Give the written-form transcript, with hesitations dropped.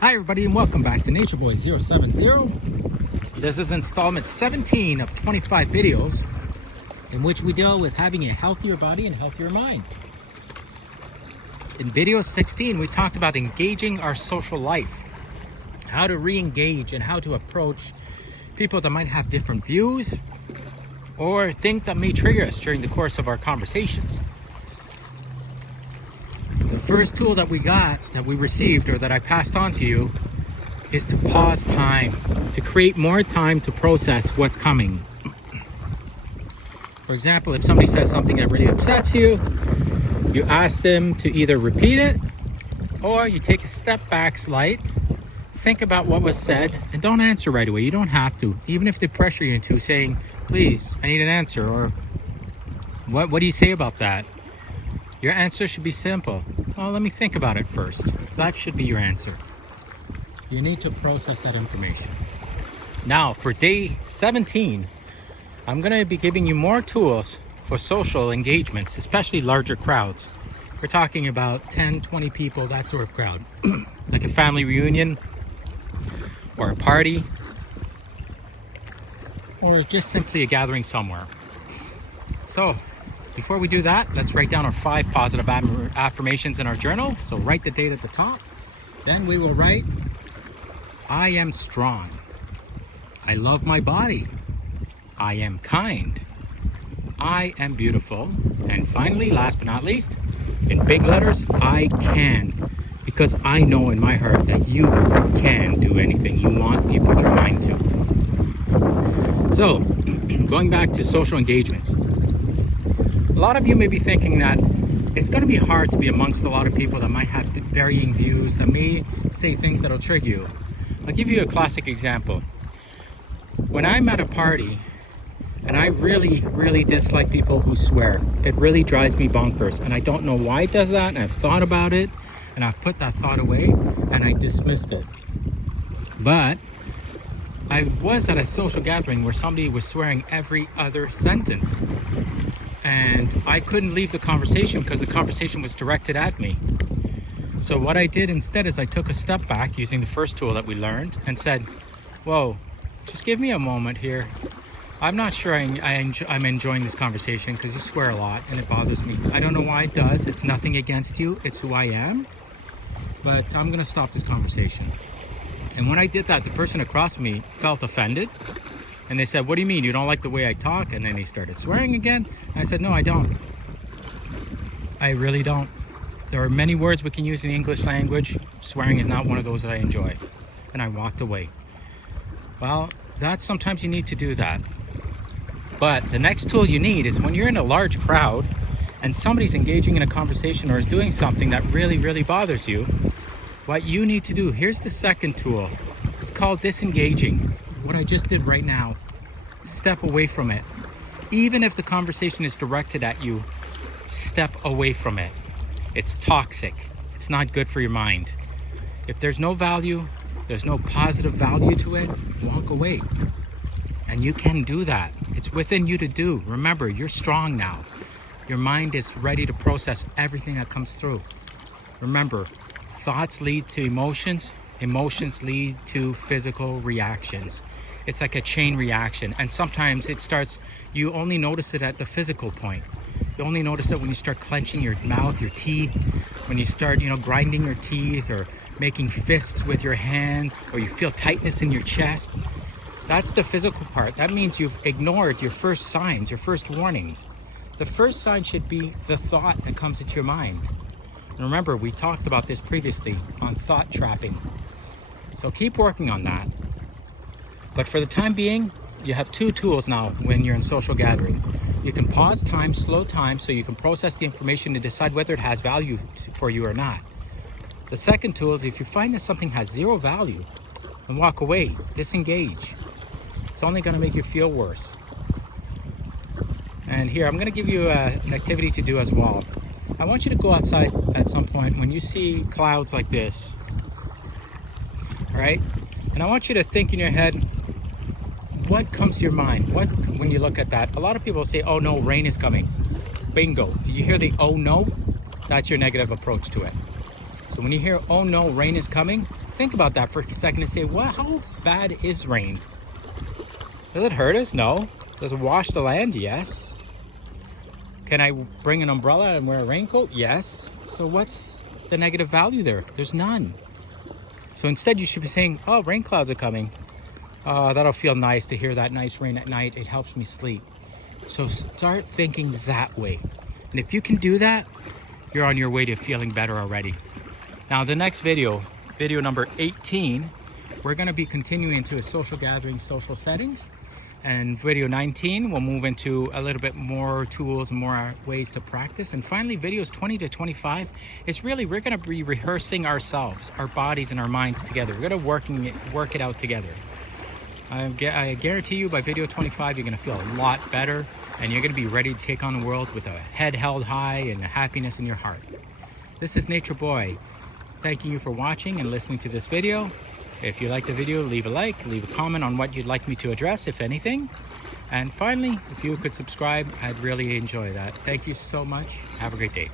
Hi everybody and welcome back to Nature Boy 070. This is installment 17 of 25 videos in which we deal with having a healthier body and healthier mind. In video 16 we talked about engaging our social life, how to re-engage and how to approach people that might have different views or things that may trigger us during the course of our conversations. The first tool that we received, or that I passed on to you, is to pause time, to create more time to process what's coming. For example, if somebody says something that really upsets you, you ask them to either repeat it, or you take a step back slight, think about what was said, and don't answer right away. You don't have to, even if they pressure you into saying, please, I need an answer, or what do you say about that? Your answer should be simple. Well, let me think about it first. That should be your answer. You need to process that information. Now, for day 17, I'm going to be giving you more tools for social engagements, especially larger crowds. We're talking about 10, 20 people, that sort of crowd. Like a family reunion, or a party, or just simply a gathering somewhere. So, before we do that, let's write down our 5 positive affirmations in our journal. So write the date at the top. Then we will write, I am strong. I love my body. I am kind. I am beautiful. And finally, last but not least, in big letters, I can. Because I know in my heart that you can do anything you want, you put your mind to. So, going back to social engagement. A lot of you may be thinking that it's going to be hard to be amongst a lot of people that might have varying views, that may say things that will trigger you. I'll give you a classic example. When I'm at a party, and I really dislike people who swear. It really drives me bonkers, and I don't know why it does that, and I've thought about it, and I've put that thought away, and I dismissed it. But I was at a social gathering where somebody was swearing every other sentence. And I couldn't leave the conversation because the conversation was directed at me. So what I did instead is I took a step back using the first tool that we learned and said, whoa, just give me a moment here. I'm not sure I'm enjoying this conversation because you swear a lot and it bothers me. I don't know why it does. It's nothing against you. It's who I am. But I'm going to stop this conversation. And when I did that, the person across from me felt offended. And they said, what do you mean? You don't like the way I talk? And then they started swearing again. And I said, no, I don't. I really don't. There are many words we can use in the English language. Swearing is not one of those that I enjoy. And I walked away. Well, sometimes you need to do that. But the next tool you need is when you're in a large crowd and somebody's engaging in a conversation or is doing something that really bothers you, what you need to do, here's the second tool. It's called disengaging. What I just did right now, step away from it. Even if the conversation is directed at you, step away from it. It's toxic. It's not good for your mind. If there's no value, there's no positive value to it, walk away. And you can do that. It's within you to do. Remember, you're strong now. Your mind is ready to process everything that comes through. Remember, thoughts lead to emotions. Emotions lead to physical reactions. It's like a chain reaction, and sometimes it starts, you only notice it at the physical point. You only notice it when you start clenching your mouth, your teeth, when you start, grinding your teeth or making fists with your hand, or you feel tightness in your chest. That's the physical part. That means you've ignored your first signs, your first warnings. The first sign should be the thought that comes into your mind. And remember, we talked about this previously on thought trapping. So keep working on that. But for the time being, you have 2 tools now when you're in social gathering. You can pause time, slow time, so you can process the information and decide whether it has value for you or not. The second tool is if you find that something has 0 value, then walk away, disengage. It's only going to make you feel worse. And here, I'm going to give you an activity to do as well. I want you to go outside at some point when you see clouds like this. All right? And I want you to think in your head, what comes to your mind? When you look at that? A lot of people say, oh no, rain is coming. Bingo. Do you hear the oh no? That's your negative approach to it. So when you hear, oh no, rain is coming, think about that for a second and say, well, how bad is rain? Does it hurt us? No. Does it wash the land? Yes. Can I bring an umbrella and wear a raincoat? Yes. So what's the negative value there? There's none. So instead you should be saying, oh, rain clouds are coming. That'll feel nice to hear that nice rain at night. It helps me sleep. So start thinking that way. And if you can do that, you're on your way to feeling better already. Now the next video number 18, we're gonna be continuing into a social gathering, social settings. And video 19, we'll move into a little bit more tools and more ways to practice. And finally, videos 20 to 25, it's really, we're gonna be rehearsing ourselves, our bodies and our minds together. We're gonna work it out together. I guarantee you by video 25, you're gonna feel a lot better and you're gonna be ready to take on the world with a head held high and a happiness in your heart. This is Nature Boy, thanking you for watching and listening to this video. If you like the video, leave a like, leave a comment on what you'd like me to address, if anything. And finally, if you could subscribe, I'd really enjoy that. Thank you so much. Have a great day.